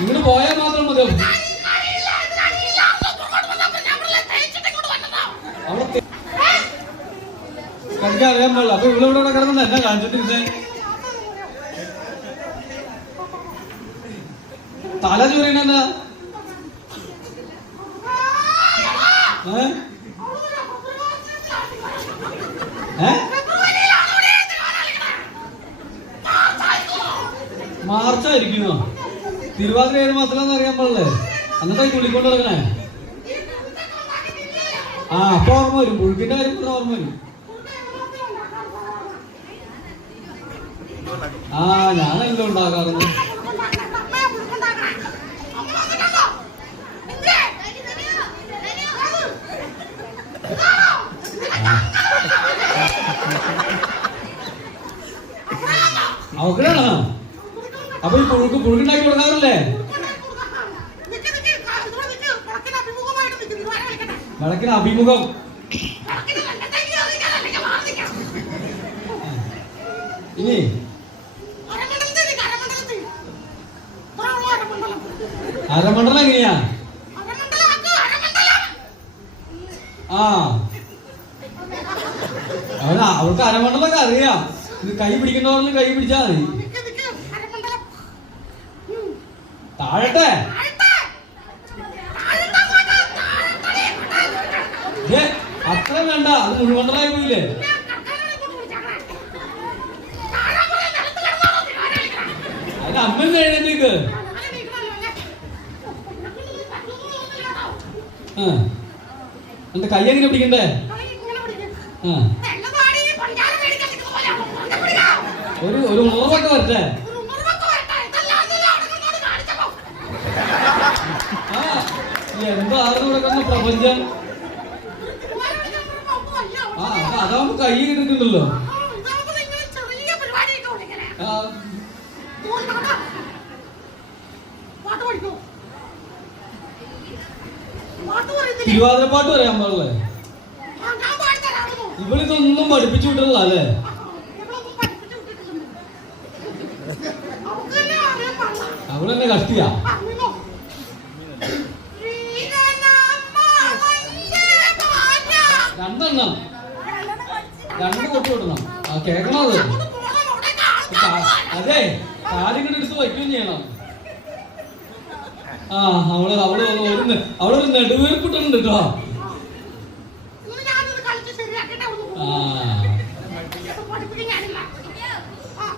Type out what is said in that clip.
ഇങ്ങോട്ട് പോയാൽ മാത്രം മതിയാവും. അവിടെ അറിയാൻ പാടില്ല. അപ്പൊ ഇവിടെ കിടക്കുന്ന എന്നാ കാണിച്ചിട്ടിരുന്നേ? തല ചൂരിനെന്നാ മാർച്ചായിരിക്കുന്നോ? തിരുവാതിര ഏത് മാസത്തിലാന്ന് അറിയാൻ പാടില്ലേ? എന്നിട്ടാ തുള്ളിക്കൊണ്ട് കിടക്കണേ. ആ അപ്പൊ ഓർമ്മ വരും. പുഴുക്കിന്റെ കാര്യം പറഞ്ഞ ഓർമ്മ വരും. ആ ഞാനെല്ലാം ഉണ്ടാക്കാറുണ്ട്. അവക്കടാണോ? അപ്പൊ ഈ പുഴുക്കുണ്ടാക്കി കൊടുക്കാറില്ലേ? വിളക്കിന് അഭിമുഖം. ഇനി അരമണ്ഡലം എങ്ങനെയാ? ആ അവർക്ക് അരമണ്ഡലമൊക്കെ അറിയാം. ഇത് കൈ പിടിക്കുന്നവരിൽ കൈ പിടിച്ചാ മതി. താഴട്ടെ. അത്ര വേണ്ട, അത് മുഴുവണ്ടറായി പോയില്ലേ? അതിന് അമ്മ എഴുന്നേക്ക്. എന്റെ കൈ എങ്ങനെ പിടിക്കണ്ടേ? ഒരു ഉണർവൊക്കെ വരട്ടെ. എന്താ കിടക്കുന്ന പ്രപഞ്ചം. അതാവുമ്പോ കൈ കിട്ടുന്നുണ്ടല്ലോ. തിരുവാതിരപ്പാട്ട് പറയാൻ പാടില്ലേ? ഇവളിതൊന്നും പഠിപ്പിച്ചു വിട്ടില്ല അല്ലേ? അവളെന്നെ കഷ്ടിയാ. രണ്ടെണ്ണം രണ്ട് കൊട്ടു വിടണം. ആ കേക്കണത്. അതെ കാലിങ്ങനെ എടുത്ത് വയ്ക്കുകയും ചെയ്യണം. ആ അവളൊരു നെടുവേർപ്പിട്ടുണ്ട് കേട്ടോ. ആ